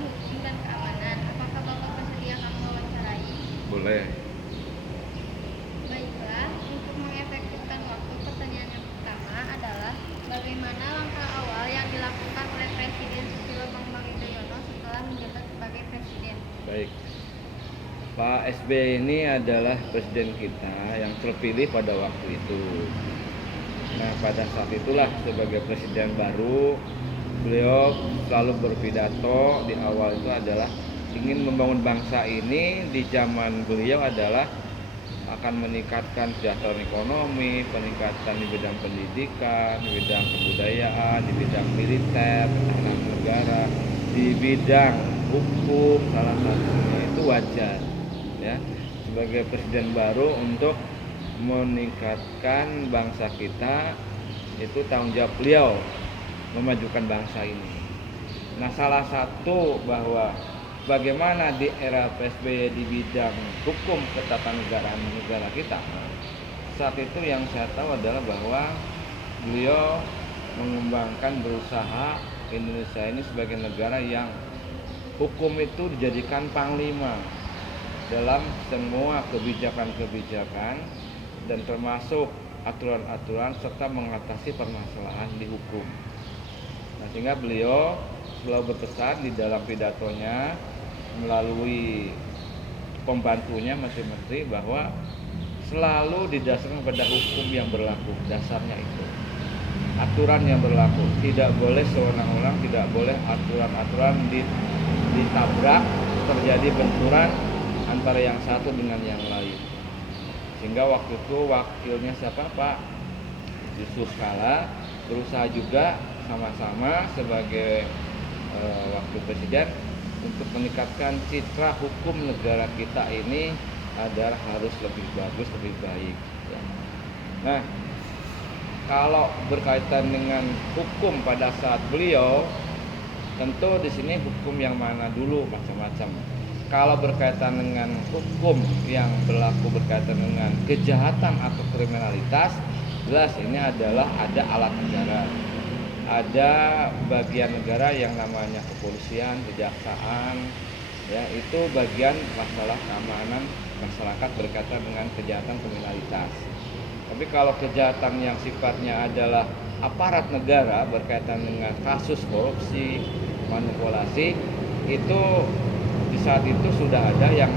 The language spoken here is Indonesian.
hukum dan keamanan. Apakah Bapak bersedia kami wawancarai? Boleh. Baiklah, untuk mengefektifkan waktu, pertanyaan yang pertama adalah bagaimana langkah awal yang dilakukan oleh Presiden Susilo Bambang Yudhoyono setelah menjabat sebagai presiden? Baik. Pak SBY ini adalah presiden kita yang terpilih pada waktu itu. Nah, pada saat itulah sebagai presiden baru, beliau selalu berpidato di awal itu adalah ingin membangun bangsa ini di zaman beliau adalah akan meningkatkan kesejahteraan ekonomi, peningkatan di bidang pendidikan, di bidang kebudayaan, di bidang militer, pertahanan negara, di bidang hukum, salah satunya itu wajar ya sebagai presiden baru untuk meningkatkan bangsa kita, itu tanggung jawab beliau memajukan bangsa ini. Nah, salah satu bahwa bagaimana di era PSBY di bidang hukum ketatanegaraan negara kita, saat itu yang saya tahu adalah bahwa beliau mengembangkan berusaha Indonesia ini sebagai negara yang hukum itu dijadikan panglima dalam semua kebijakan-kebijakan dan termasuk aturan-aturan serta mengatasi permasalahan di hukum. Nah, sehingga beliau selalu berpesan di dalam pidatonya melalui pembantunya menteri-menteri bahwa selalu didasarkan pada hukum yang berlaku, dasarnya itu aturan yang berlaku, tidak boleh sewenang-wenang, tidak boleh aturan-aturan ditabrak, terjadi benturan antara yang satu dengan yang lain. Sehingga waktu itu wakilnya siapa, Pak Yusuf Kala, berusaha juga sama-sama sebagai wakil presiden untuk meningkatkan citra hukum negara kita ini agar harus lebih bagus, lebih baik ya. Nah, kalau berkaitan dengan hukum pada saat beliau, tentu di sini hukum yang mana dulu macam-macam. Kalau berkaitan dengan hukum yang berlaku berkaitan dengan kejahatan atau kriminalitas, jelas ini adalah ada alat negara, ada bagian negara yang namanya kepolisian, kejaksaan, ya itu bagian masalah keamanan masyarakat berkaitan dengan kejahatan kriminalitas. Tapi kalau kejahatan yang sifatnya adalah aparat negara berkaitan dengan kasus korupsi, manipulasi, itu di saat itu sudah ada yang